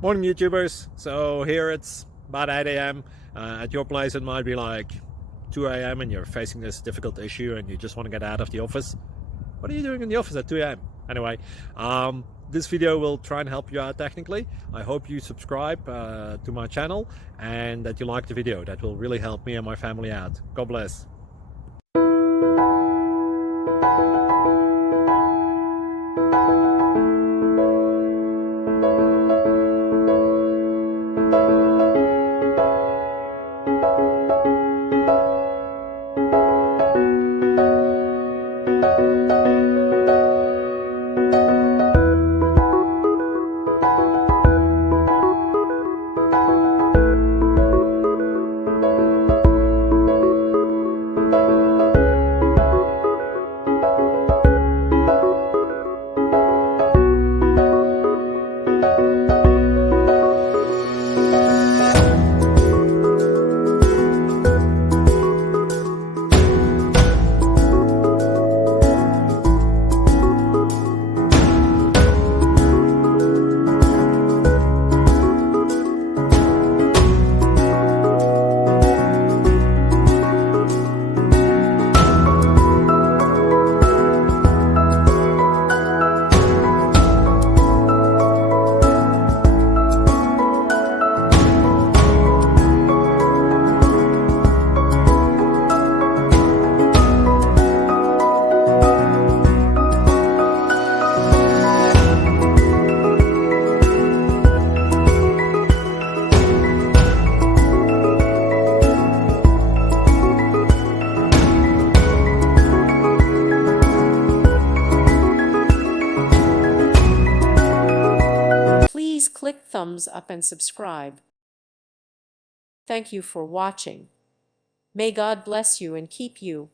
Morning YouTubers. So here it's about 8 a.m. At your place it might be like 2 a.m. and you're facing this difficult issue and you just want to get out of the office. What are you doing in the office at 2 a.m.? Anyway, this video will try and help you out technically. I hope you subscribe to my channel and that you like the video. That will really help me and my family out. God bless. Please click thumbs up and subscribe. Thank you for watching. May God bless you and keep you.